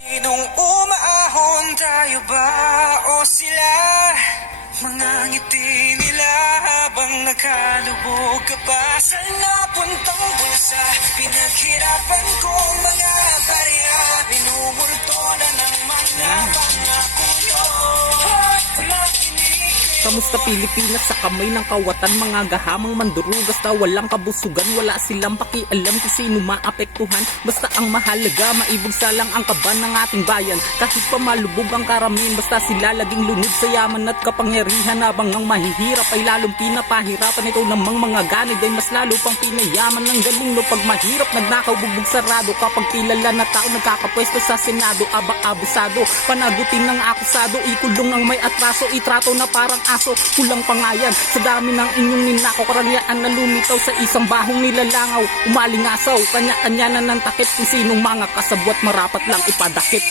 Sinong umaahon, tayo ba o sila? Mga ngiti nila habang nakalubog ka pa sa napuntang bulsa. Pinaghirapan kong mga barya, binubulto na ng mga pangako nyo. Kamusta Pilipinas sa kamay ng kawatan, mga gahamang mandurugas na walang kabusugan. Wala silang pakialam kung sino maapektuhan. Basta ang mahalaga, maibugsa lang ang kaban ng ating bayan. Kahit pa malubog ang karamihan, basta sila laging lunod sa yaman at kapangyarihan. Habang ang mahihirap ay lalong pinapahirapan. Ikaw namang mga ganid ay mas lalo pang pinayaman ng galing. No, pag mahirap nagnakaw, bugbog sarado. Kapag kilala na tao nagkakapwesto sa Senado, abusado, panagutin ng akusado, ikulong ng may atraso, itrato na parang aso, kulang pangayan sa dami ng inyong ninakaw. Karangyaan na lumitaw sa isang bahong nilalangaw, umalingasaw, kanya-kanya na ng takip kung sinong mga kasabwat marapat lang ipadakip.